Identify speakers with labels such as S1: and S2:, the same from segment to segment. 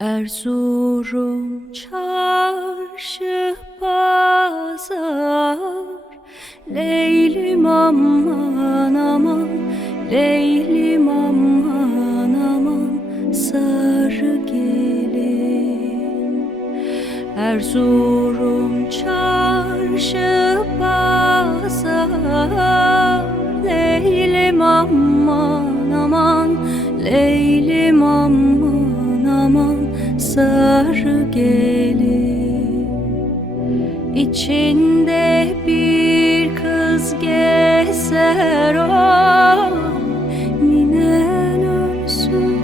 S1: Erzurum çarşı pazar. Leylim aman aman Leylim aman aman Sarı gelin. Erzurum çarşı pazar. Leylim aman aman Leylim aman Sarı gelin İçinde bir kız gezer o Ninen ölsün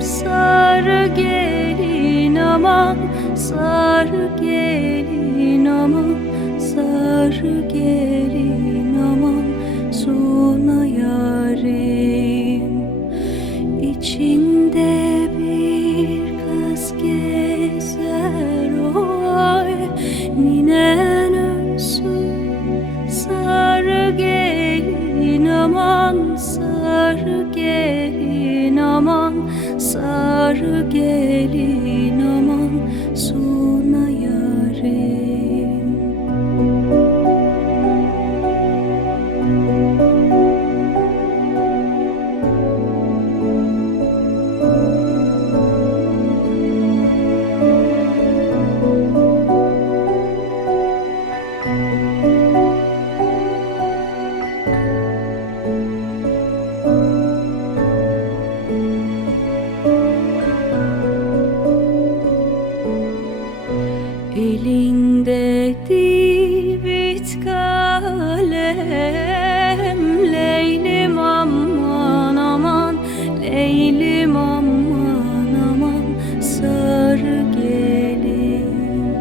S1: sarı gelin aman. Sarı gelin aman Sarı gelin aman. Suna yarim İçinde Sarı gelin Elinde divit kalem Leylim aman aman Leylim aman aman Sarı gelin.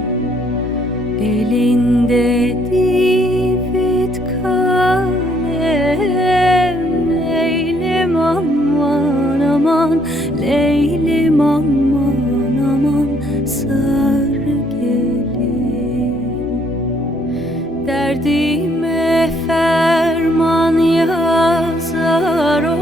S1: Elinde divit kalem Leylim aman aman Leylim aman Derdime ferman yazar o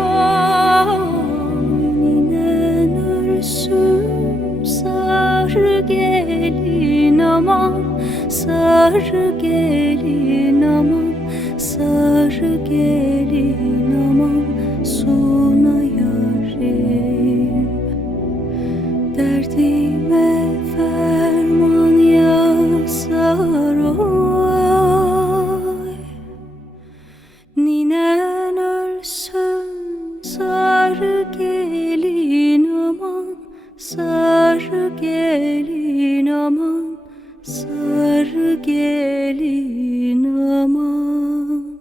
S1: sarı gelin aman Sarı gelin aman Sarı gelin Sarı gelin aman, sarı gelin aman.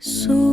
S1: So